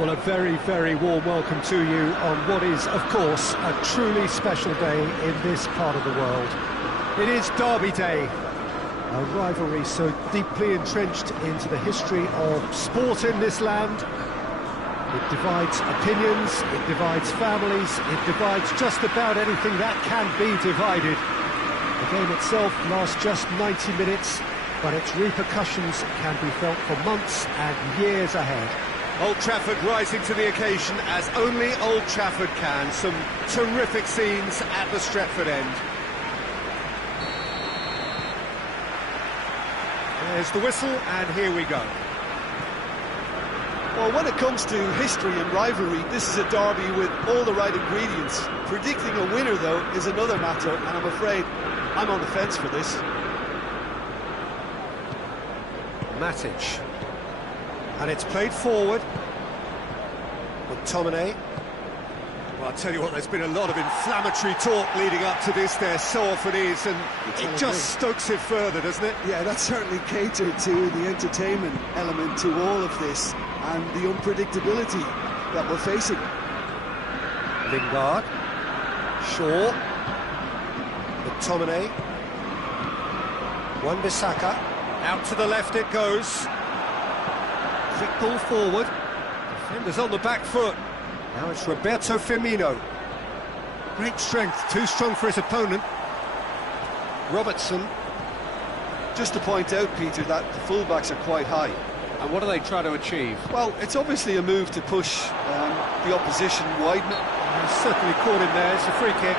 Well, a very, very warm welcome to you on what is, of course, a truly special day in this part of the world. It is Derby Day, a rivalry so deeply entrenched into the history of sport in this land. It divides opinions, it divides families, it divides just about anything that can be divided. The game itself lasts just 90 minutes, but its repercussions can be felt for months and years ahead. Old Trafford rising to the occasion as only Old Trafford can. Some terrific scenes at the Stretford end. There's the whistle, and here we go. Well, when it comes to history and rivalry, this is a derby with all the right ingredients. Predicting a winner, though, is another matter, and I'm afraid I'm on the fence for this. Matic. And it's played forward. McTominay. Well, I'll tell you what, there's been a lot of inflammatory talk leading up to this. There so often is, and it just stokes it further, doesn't it? Yeah, that's certainly catered to the entertainment element to all of this, and the unpredictability that we're facing. Lingard. Shaw. McTominay. Wan-Bissaka. Out to the left it goes. Quick ball forward. Defenders on the back foot. Now it's Roberto Firmino. Great strength, too strong for his opponent. Robertson. Just to point out, Peter, that the fullbacks are quite high. And what do they try to achieve? Well, it's obviously a move to push the opposition wide. He's certainly caught him there. It's a free kick.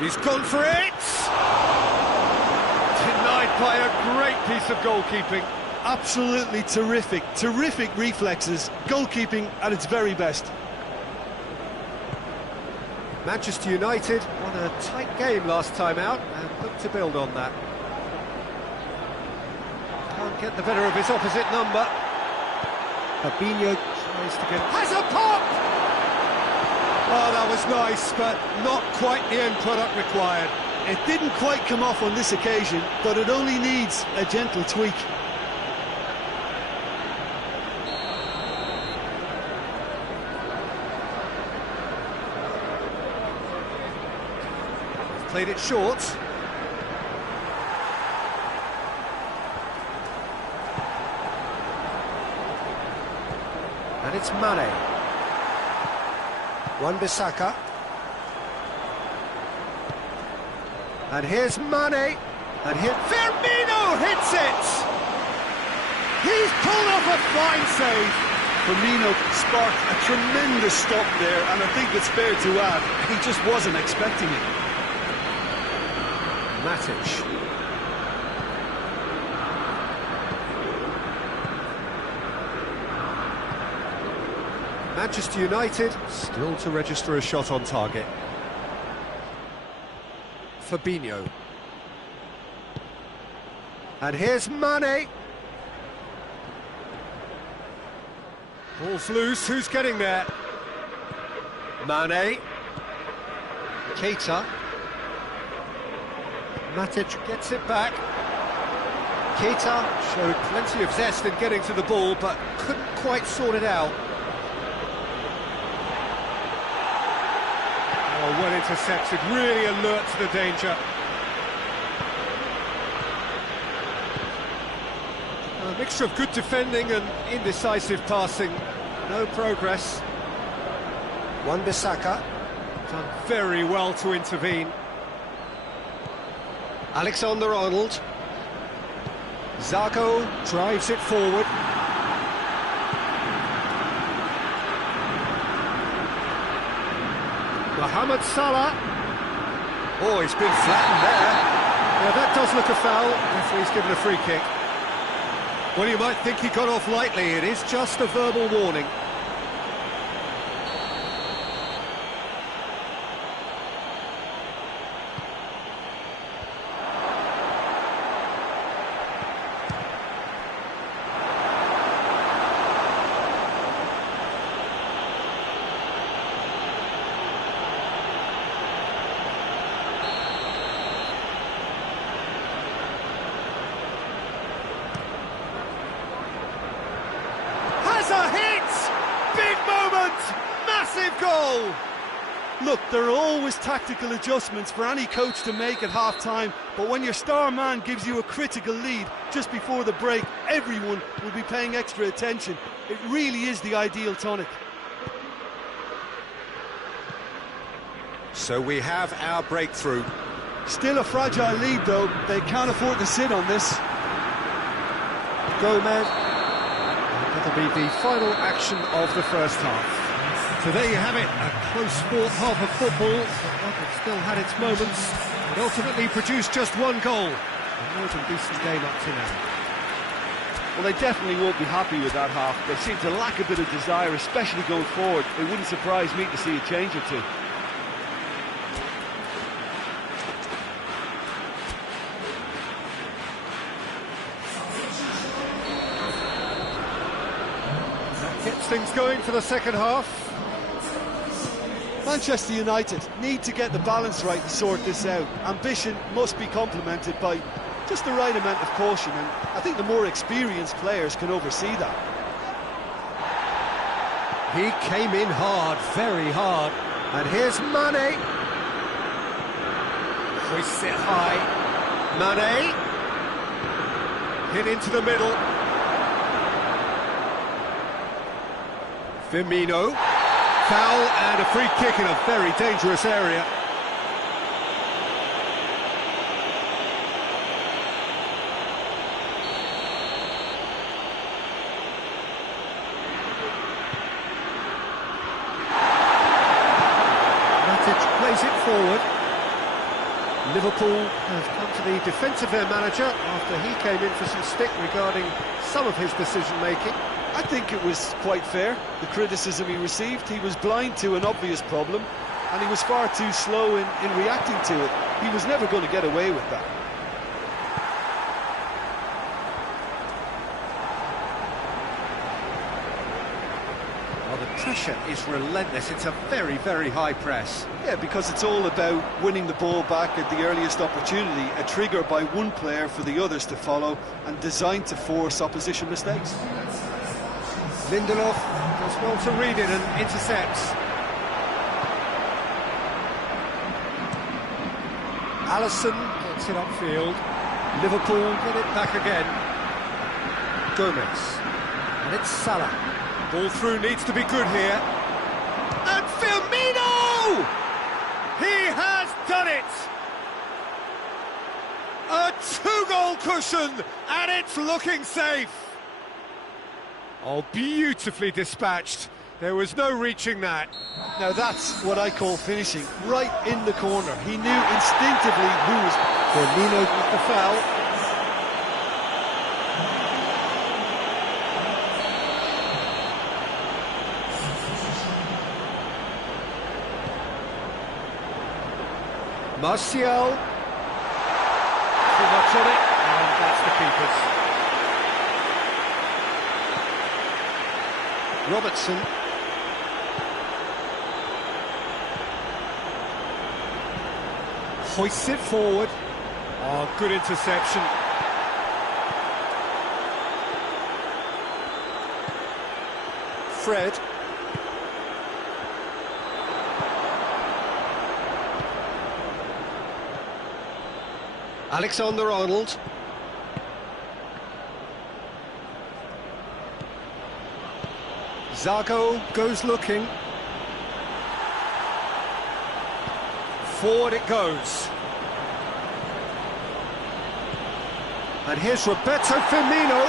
He's gone for it! Denied by a great piece of goalkeeping. Absolutely terrific, terrific reflexes, goalkeeping at its very best. Manchester United won a tight game last time out and look to build on that. Can't get the better of his opposite number. Fabinho tries to get... Has a pop! Oh, that was nice, but not quite the end product required. It didn't quite come off on this occasion, but it only needs a gentle tweak. Played it short. And it's Mane. Wan-Bissaka. And here's Mane. And here Firmino hits it! He's pulled off a fine save. Firmino sparked a tremendous stop there, and I think it's fair to add, he just wasn't expecting it. Matic. Manchester United still to register a shot on target. Fabinho. And here's Mane. Ball's loose, who's getting there? Mane. Keita. Matic gets it back. Keita showed plenty of zest in getting to the ball, but couldn't quite sort it out. Oh, well intercepted, really alert to the danger. A mixture of good defending and indecisive passing. No progress. Wan-Bissaka done very well to intervene. Alexander-Arnold. Zarco drives it forward. Mohamed Salah. Oh, he's been flattened there. Yeah, that does look a foul. Referee's given a free kick. Well, you might think he got off lightly. It is just a verbal warning. massive goal! Look, there are always tactical adjustments for any coach to make at half-time, but when your star man gives you a critical lead just before the break, everyone will be paying extra attention. It really is the ideal tonic. So we have our breakthrough. Still a fragile lead, though. They can't afford to sit on this. Gomez. That'll be the final action of the first half. So there you have it, a close-fought half of football, but one that still had its moments. It ultimately produced just one goal. A more than decent game up to now. Well, they definitely won't be happy with that half. They seem to lack a bit of desire, especially going forward. It wouldn't surprise me to see a change or two. Gets things going for the second half. Manchester United need to get the balance right to sort this out. Ambition must be complemented by just the right amount of caution, and I think the more experienced players can oversee that. He came in hard, very hard. And here's Mane. Hoists it high. Mane. Hit into the middle. Firmino. Foul and a free kick in a very dangerous area. Matic plays it forward. Liverpool has come to the defence of their manager after he came in for some stick regarding some of his decision-making. I think it was quite fair, the criticism he received. He was blind to an obvious problem, and he was far too slow in reacting to it. He was never going to get away with that. Well, the pressure is relentless. It's a very, very high press. Yeah, because it's all about winning the ball back at the earliest opportunity, a trigger by one player for the others to follow, and designed to force opposition mistakes. Lindelof does well to read it and intercepts. Alisson gets it upfield. Liverpool get it back again. Gomez. And it's Salah. Ball through needs to be good here. And Firmino! He has done it! A two-goal cushion, and it's looking safe. Oh, beautifully dispatched. There was no reaching that. Now that's what I call finishing, right in the corner. He knew instinctively who was... Firmino with the foul. Martial. Too much on it, and that's the keeper's. Robertson. Hoists it forward. Oh, good interception. Fred. Alexander-Arnold. Zago goes looking. Forward it goes. And here's Roberto Firmino.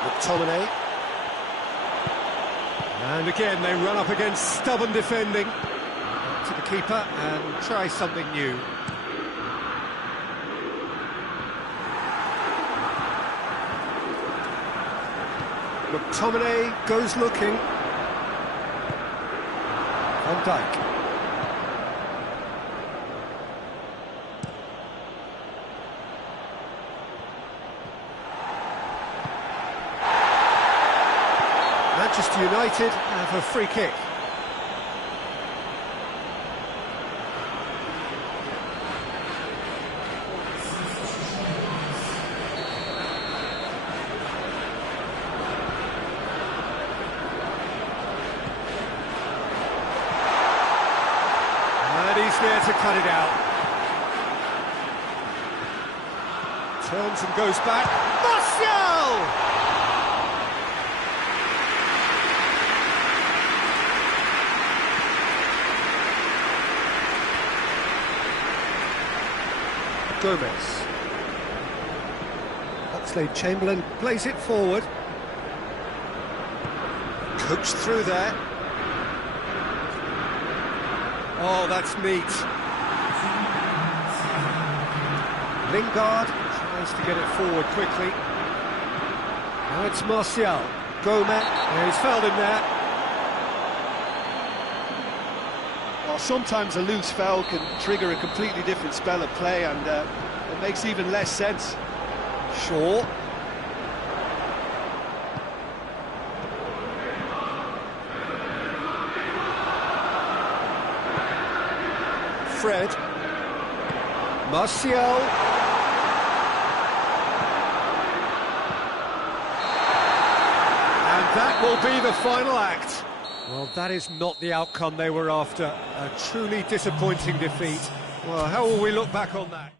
McTominay. And again they run up against stubborn defending. To the keeper and try something new. McTominay goes looking. Van Dijk. Manchester United have a free kick. to cut it out. Turns and goes back. Martial! Gomez. Oxlade-Chamberlain plays it forward. Coached through there. Oh, that's neat. Lingard tries to get it forward quickly. Now it's Martial. Gomez. Yeah, he's fouled him there. Well, sometimes a loose foul can trigger a completely different spell of play, and it makes even less sense. Shaw. Fred. Martial. And that will be the final act. Well, that is not the outcome they were after. A truly disappointing defeat. Well, how will we look back on that?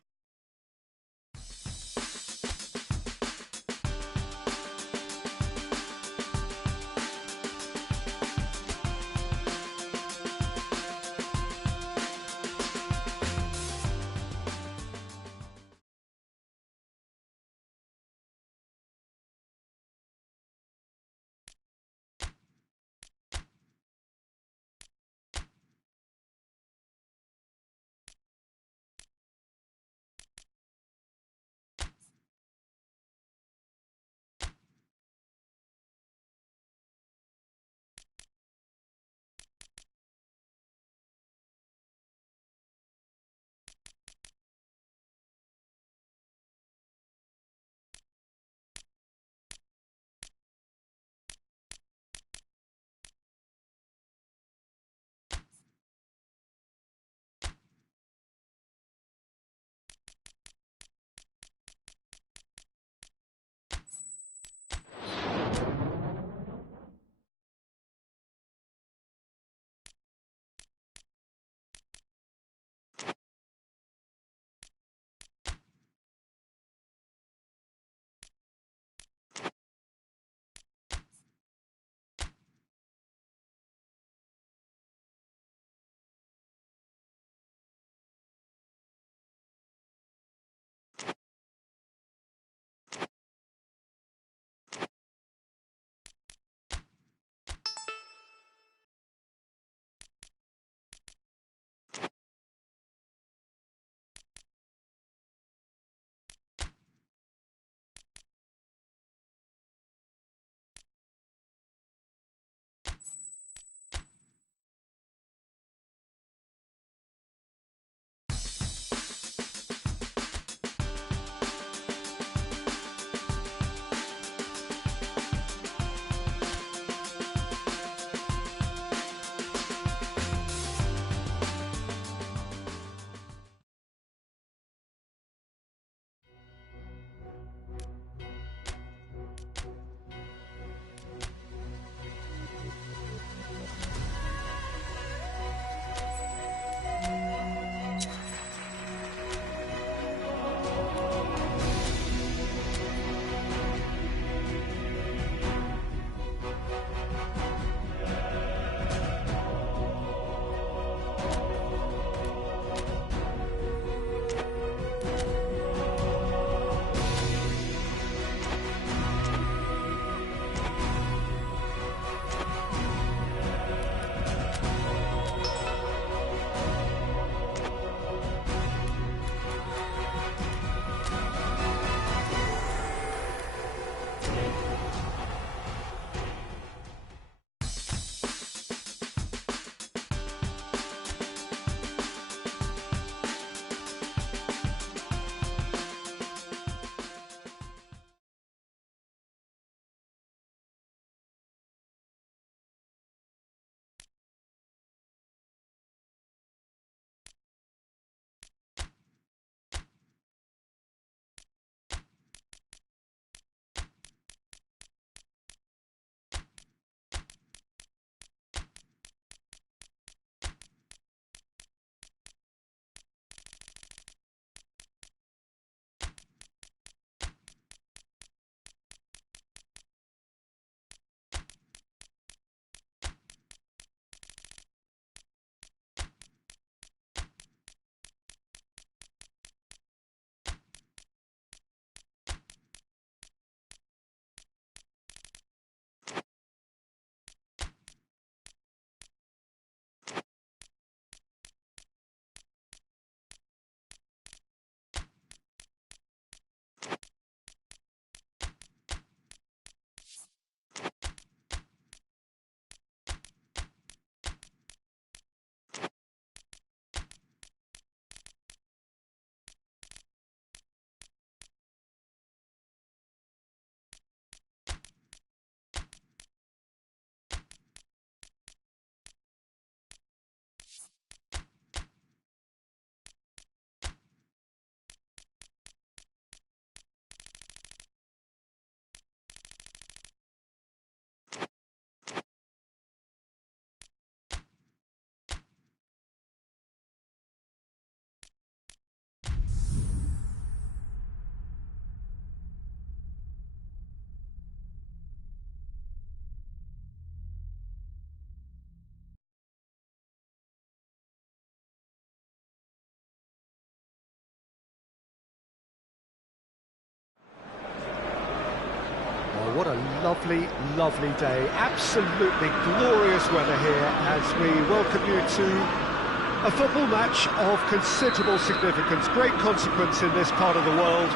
Oh, what a lovely, lovely day. Absolutely glorious weather here as we welcome you to a football match of considerable significance, great consequence in this part of the world.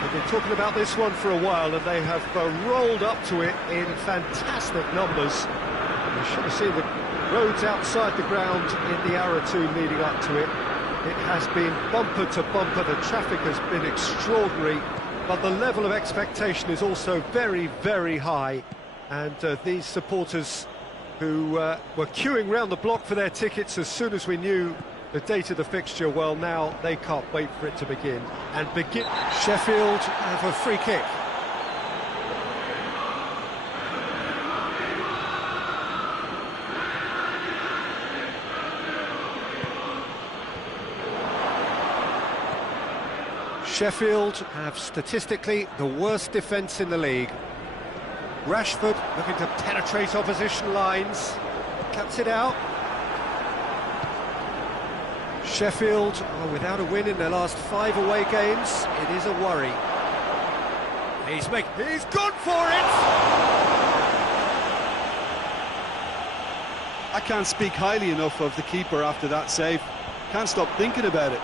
We've been talking about this one for a while and they have rolled up to it in fantastic numbers. You should have seen the roads outside the ground in the hour or two leading up to it. It has been bumper to bumper, the traffic has been extraordinary, but the level of expectation is also very, very high. And these supporters who were queuing round the block for their tickets as soon as we knew the date of the fixture, well, now they can't wait for it to begin. Sheffield have a free kick. Sheffield have statistically the worst defence in the league. Rashford looking to penetrate opposition lines, cuts it out. Sheffield are without a win in their last 5 away games. It is a worry. He's gone for it! I can't speak highly enough of the keeper after that save. Can't stop thinking about it.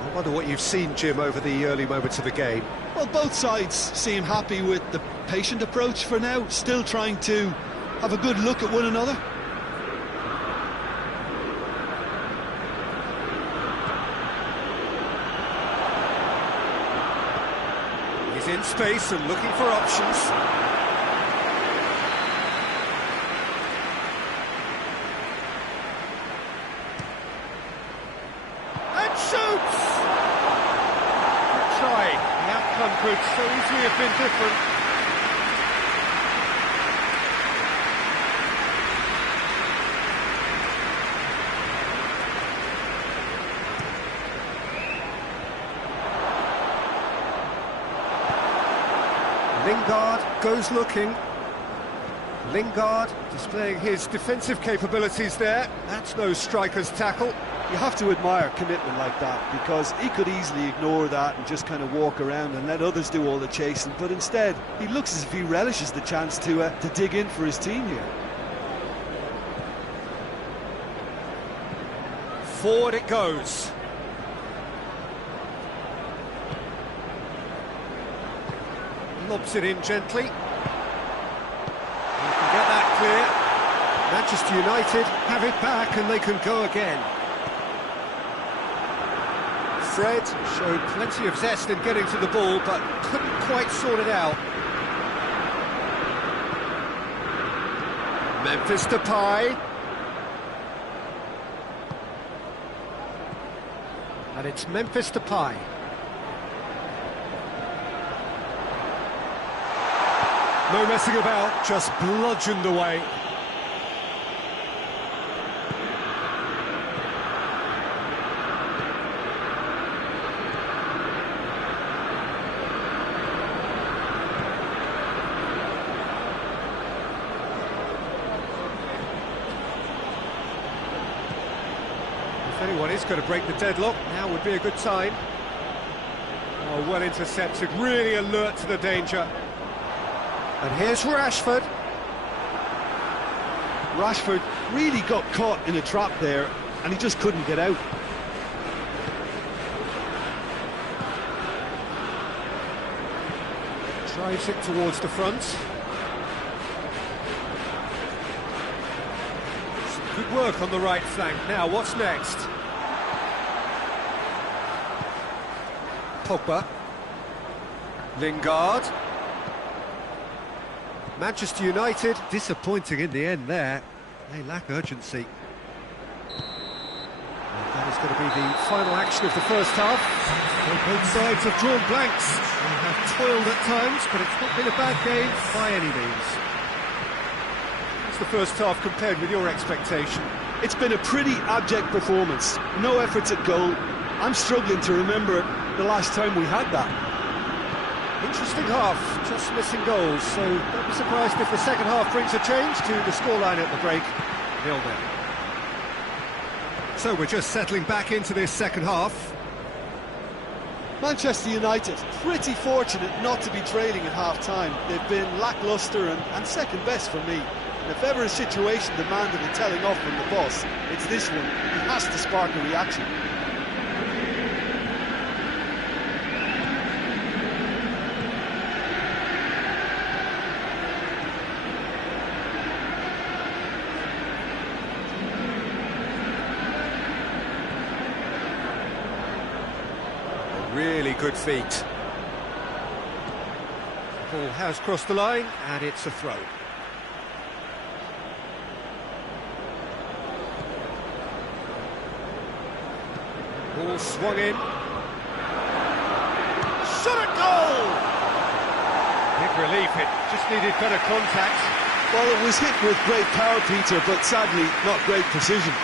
I wonder what you've seen, Jim, over the early moments of the game. Well, both sides seem happy with the patient approach for now, still trying to have a good look at one another. He's in space and looking for options. And shoots! Try. The outcome could so easily have been different. Lingard goes looking. Lingard displaying his defensive capabilities there. That's no striker's tackle. You have to admire commitment like that, because he could easily ignore that and just kind of walk around and let others do all the chasing, but instead he looks as if he relishes the chance to dig in for his team here. Forward it goes. Lobs it in gently. You can get that clear. Manchester United have it back and they can go again. Fred showed plenty of zest in getting to the ball, but couldn't quite sort it out. Memphis Depay. And it's Memphis Depay. No messing about, just bludgeoned away. If anyone is going to break the deadlock, now would be a good time. Oh, well intercepted, really alert to the danger. And here's Rashford. Rashford really got caught in a trap there, and he just couldn't get out. Drives it towards the front. Some good work on the right flank. Now, what's next? Pogba. Lingard. Manchester United disappointing in the end there. They lack urgency. And that is going to be the final action of the first half. Well, both sides have drawn blanks. They have toiled at times, but it's not been a bad game by any means. What's the first half compared with your expectation? It's been a pretty abject performance. No efforts at goal. I'm struggling to remember the last time we had that. Interesting half, just missing goals, so don't be surprised if the second half brings a change to the scoreline at the break, 0-0. So we're just settling back into this second half. Manchester United, pretty fortunate not to be trailing at half-time. They've been lacklustre and second best for me. And if ever a situation demanded a telling off from the boss, it's this one. He has to spark a reaction. Really good feet. Ball has crossed the line, and it's a throw. Ball swung in. Shot at goal! Big relief, it just needed better contact. Well, it was hit with great power, Peter, but sadly not great precision.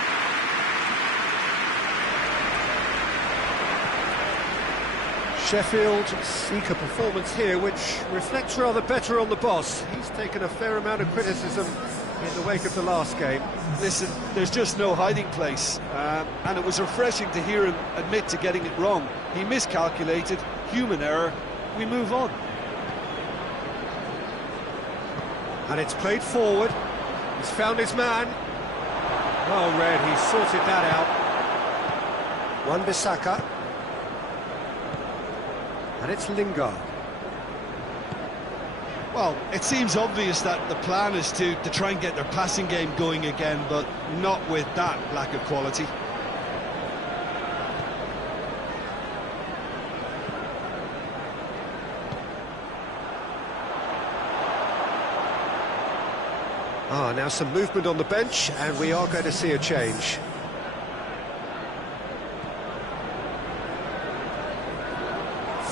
Sheffield seek a performance here which reflects rather better on the boss. He's taken a fair amount of criticism in the wake of the last game. Listen, there's just no hiding place, and it was refreshing to hear him admit to getting it wrong. He miscalculated, human error, we move on. And it's played forward, he's found his man. Well read, he's sorted that out. Wan-Bissaka. And it's Lingard. Well, it seems obvious that the plan is to try and get their passing game going again, but not with that lack of quality. Now some movement on the bench, and we are going to see a change.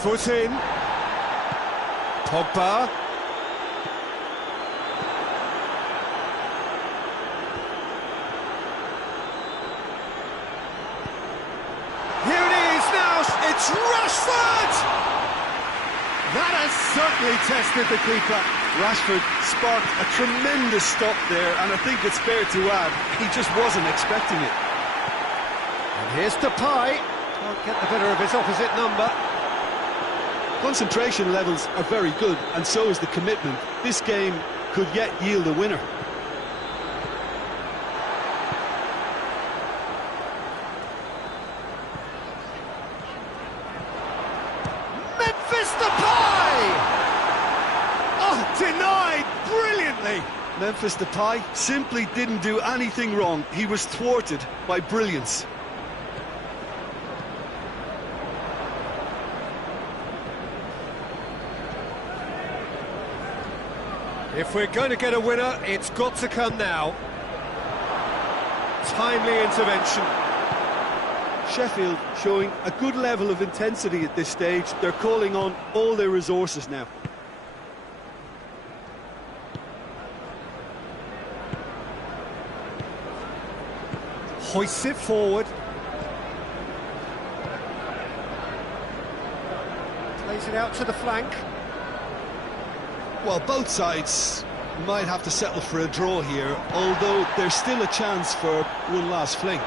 Foot in. Pogba. Here it is now, it's Rashford! That has certainly tested the keeper. Rashford sparked a tremendous stop there, and I think it's fair to add, he just wasn't expecting it. And here's Depay. Can't get the better of his opposite number. Concentration levels are very good, and so is the commitment. This game could yet yield a winner. Memphis Depay! Oh, denied brilliantly. Memphis Depay simply didn't do anything wrong. He was thwarted by brilliance. If we're going to get a winner, it's got to come now. Timely intervention. Sheffield showing a good level of intensity at this stage. They're calling on all their resources now. Hoists it forward. Plays it out to the flank. Well, both sides might have to settle for a draw here, although there's still a chance for one last fling.